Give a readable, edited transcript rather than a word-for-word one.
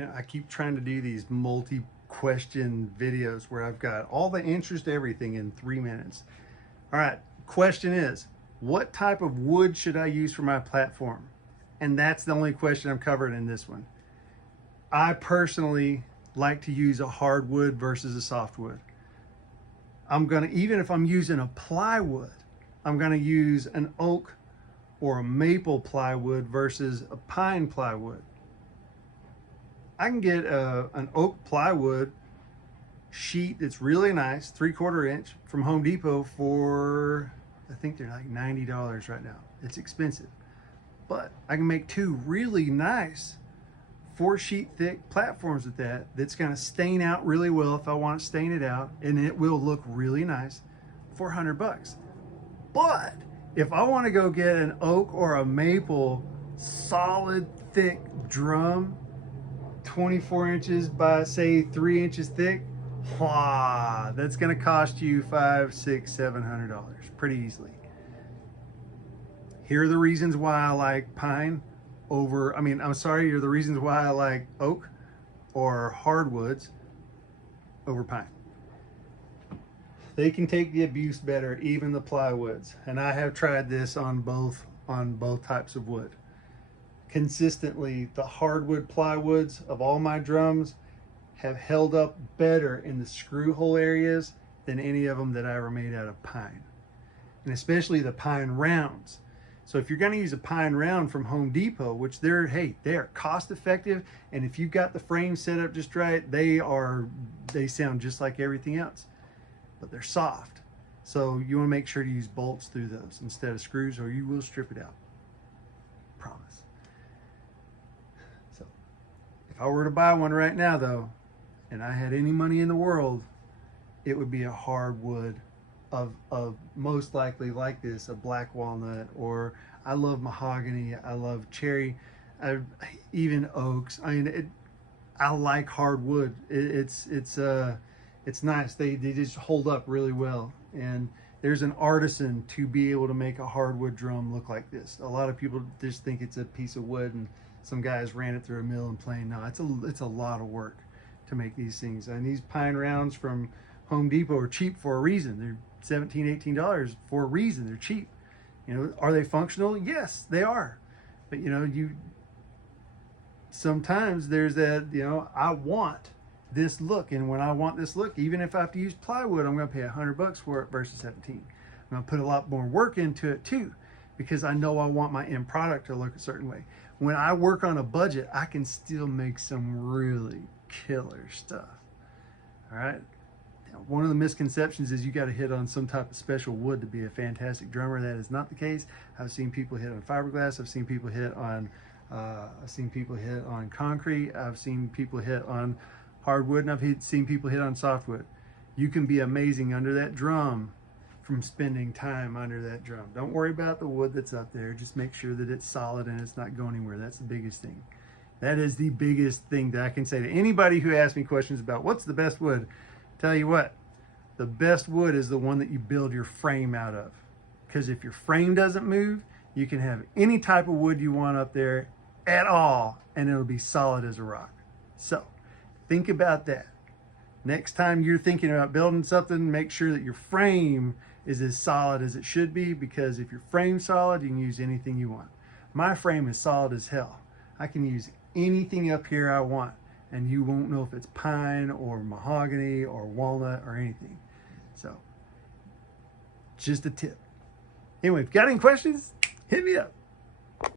I keep trying to do these multi-question videos where I've got all the answers to everything in 3 minutes. All right, question is, what type of wood should I use for my platform? And that's the only question I'm covering in this one. I personally like to use a hardwood versus a softwood. Even if I'm using a plywood, I'm gonna use an oak or a maple plywood versus a pine plywood. I can get an oak plywood sheet that's really nice, 3/4 inch from Home Depot for, I think they're like $90 right now. It's expensive, but I can make two really nice 4-sheet thick platforms with that's gonna stain out really well if I want to stain it out, and it will look really nice for $100. But if I want to go get an oak or a maple solid thick drum, 24 inches by say 3 inches thick, that's gonna cost you $500, $600, $700 pretty easily. Here are the reasons why I like pine over, here are the reasons why I like oak or hardwoods over pine. They can take the abuse better, even the plywoods. And I have tried this on both types of wood. Consistently, the hardwood plywoods of all my drums have held up better in the screw hole areas than any of them that I ever made out of pine. And especially the pine rounds. So if you're going to use a pine round from Home Depot, which they are cost effective, and if you've got the frame set up just right, they sound just like everything else, but they're soft. So you want to make sure to use bolts through those instead of screws, or you will strip it out. Promise. So if I were to buy one right now though, and I had any money in the world, it would be a hardwood of most likely like this, a black walnut, or I love mahogany, I love cherry, even oaks. I like hardwood. It's nice. They just hold up really well. And there's an artisan to be able to make a hardwood drum look like this. A lot of people just think it's a piece of wood and some guys ran it through a mill and plane. No, it's a lot of work to make these things. And these pine rounds from Home Depot are cheap for a reason. They're $17, $18 for a reason. They're cheap. Are they functional? Yes, they are. But sometimes there's that, I want this look, and when I want this look, even if I have to use plywood, I'm going to pay $100 for it versus 17. I'm going to put a lot more work into it too, because I know I want my end product to look a certain way. When I work on a budget, I can still make some really killer stuff. All right. One of the misconceptions is you got to hit on some type of special wood to be a fantastic drummer. That is not the case. I've seen people hit on fiberglass. I've seen people hit on concrete. I've seen people hit on hardwood, and I've seen people hit on softwood. You can be amazing under that drum from spending time under that drum. Don't worry about the wood that's up there. Just make sure that it's solid and it's not going anywhere. That's the biggest thing. That is the biggest thing that I can say to anybody who asks me questions about what's the best wood. Tell you what, the best wood is the one that you build your frame out of. Because if your frame doesn't move, you can have any type of wood you want up there at all, and it'll be solid as a rock. So think about that. Next time you're thinking about building something, make sure that your frame is as solid as it should be, because if your frame's solid, you can use anything you want. My frame is solid as hell. I can use anything up here I want, and you won't know if it's pine or mahogany or walnut or anything. So, just a tip. Anyway, if you got any questions, hit me up.